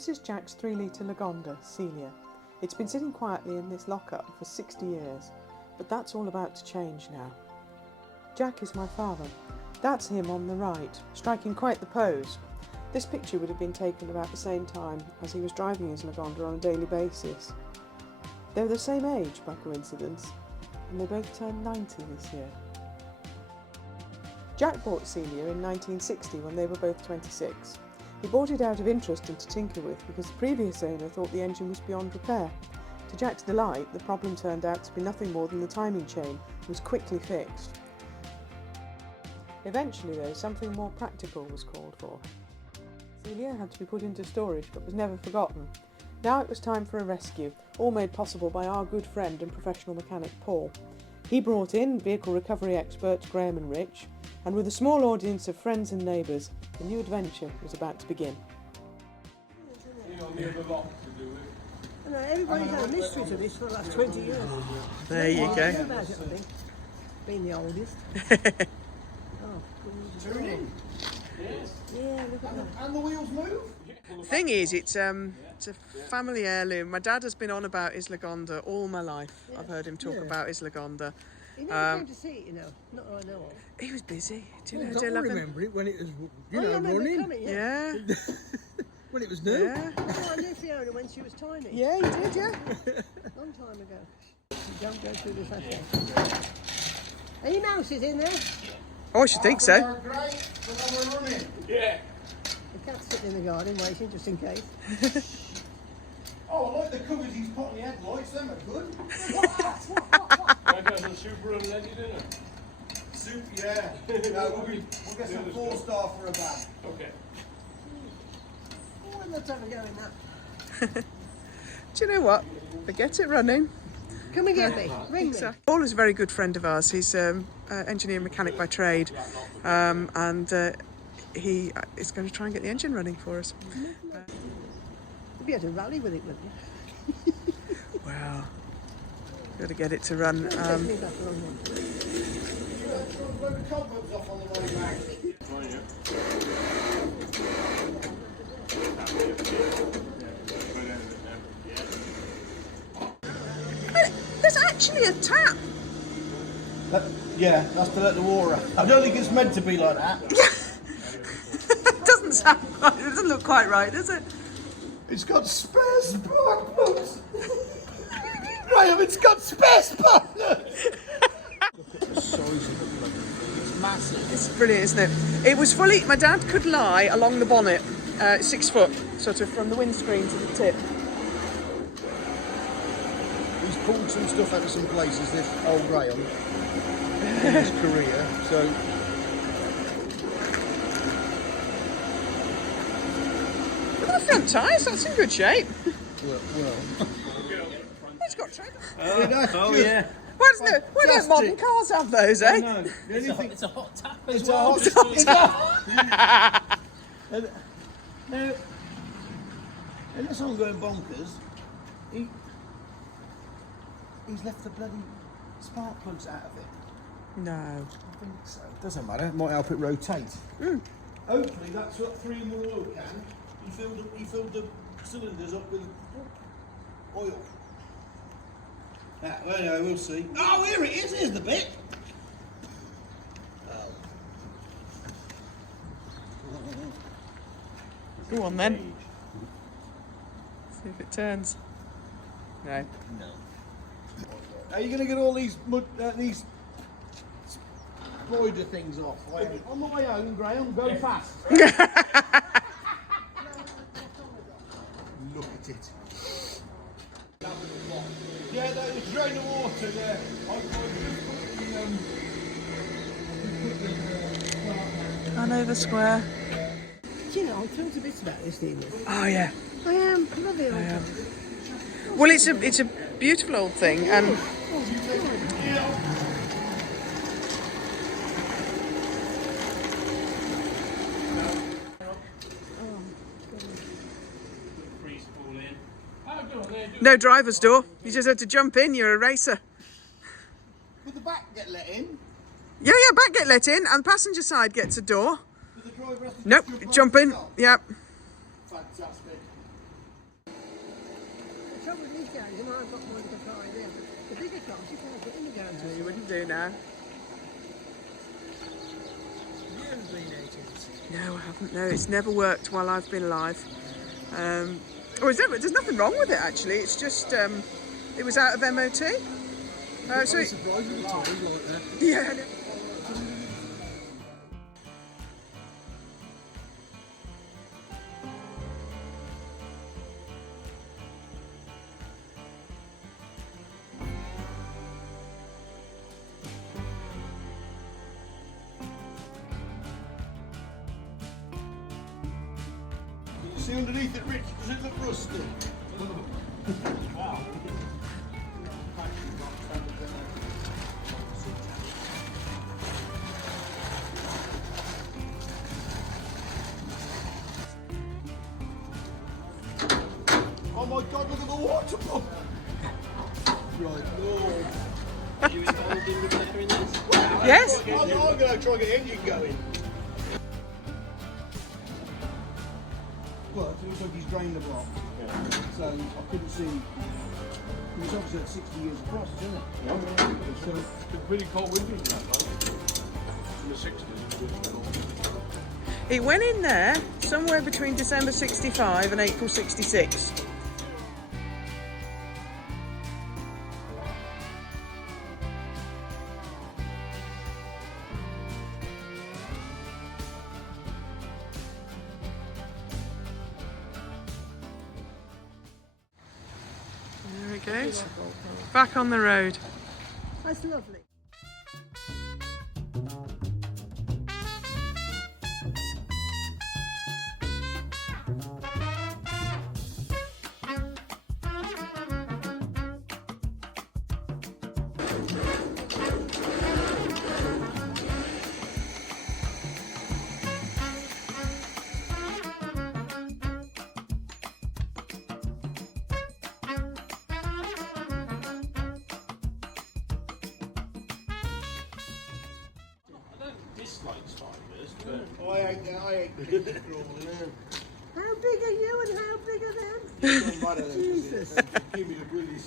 This is Jack's 3-litre Lagonda, Celia. It's been sitting quietly in this lockup for 60 years, but that's all about to change now. Jack is my father. That's him on the right, striking quite the pose. This picture would have been taken about the same time as he was driving his Lagonda on a daily basis. They were the same age by coincidence, and they both turned 90 this year. Jack bought Celia in 1960 when they were both 26. He bought it out of interest and to tinker with because the previous owner thought the engine was beyond repair. To Jack's delight, the problem turned out to be nothing more than the timing chain was quickly fixed. Eventually though, something more practical was called for. Celia had to be put into storage but was never forgotten. Now it was time for a rescue, all made possible by our good friend and professional mechanic Paul. He brought in vehicle recovery experts Graham and Rich, and with a small audience of friends and neighbours, the new adventure was about to begin. Everybody's had a mystery to this for the last 20 years. There you go. About it, I think. Being the oldest. Yeah, look at that. And the wheels move? Thing is, it's a family heirloom. My dad has been on about his Lagonda all my life. I've heard him talk about his Lagonda. He never came to see it, you know. Not that I know of. He was busy. Do you I know, don't remember it when it was, remember running. coming, Yeah. When it was new. Yeah. Oh, I knew Fiona when she was tiny. Yeah, you did, yeah. Long time ago. You don't go through this asset. Any mouses in there? Oh, I should think so. They're great, but they were running. Yeah. The cat's sitting in the garden waiting just in case. Oh, I like the covers he's put on the headlights, them are good. I got some super unleaded in it. Soup, yeah. No, we'll get some 4-star for a bag. Okay. Oh, let's have a go in that. Do you know what? Forget it running. Come and get me. Ring me. Paul is a very good friend of ours. He's engineer and mechanic by trade, and he is going to try and get the engine running for us. You'd be able to rally with it, wouldn't you? Well, got to get it to run. Load the cobwebs off on the way back. There's actually a tap. Yeah, that's to let the water out. I don't think it's meant to be like that. It doesn't sound right. It doesn't look quite right, does it? It's got spare spark plugs. Graham, it's got spare spark plugs. Look at the size of the bloody thing. It's massive. It's brilliant, isn't it? It was fully. My dad could lie along the bonnet, 6 foot, sort of from the windscreen to the tip. He's pulled some stuff out of some places, this old Graham, in his career, so... Look at the front tyres, that's in good shape. Well. It's got tread. Oh yeah. Why don't modern cars have those, eh? No, the only thing... It's a hot tap. It's a hot tap. Now, unless I'm going bonkers, he's left the bloody spark plugs out of it. No. I think so. Doesn't matter. It might help it rotate. Hopefully that's what 3 in the oil can. He filled the cylinders up with oil. Well, anyway, we'll see. Oh, here it is. Here's the bit. Go on then. See if it turns. No. No. Are you going to get all these spider things off? On my own, Graham. Go fast. Look at it. Yeah, that was drain the water there. Hanover Square. Do you know, I'm thrilled to bits about this thing. Oh yeah. I am. I love it. I am. Well, it's a beautiful old thing, and no driver's door. You just had to jump in. You're a racer. Would the back get let in? Yeah, back get let in, and passenger side gets a door. Does the driver have to Nope, jump jump in. himself? Yep. Fantastic. trouble with these garages, and I've got one little car in there. The bigger cars you can't put in the garage. No, you wouldn't do now. You haven't been agents. No, I haven't. No, it's never worked while I've been alive. There's nothing wrong with it actually. It's just it was out of MOT. So I'm surprised with the toys like that. yeah. See underneath it, Rich, does it look rusty? Wow. Oh my God, look at the water pump! Right, no. You involved in repairing this? Yes. I'm going to try and get the engine going. Well, it looks like he's drained the block. Yeah. So I couldn't see. It was obviously at 60 years across, isn't it? Yeah. It's been pretty cold winter in that, right? In the 60s. It was cold. It went in there somewhere between December 65 and April 66. There it goes. Back on the road. That's lovely. Dislike spiders, but I hate creepy crawling. How big are you and how big are them? Jesus. Give me the goodies.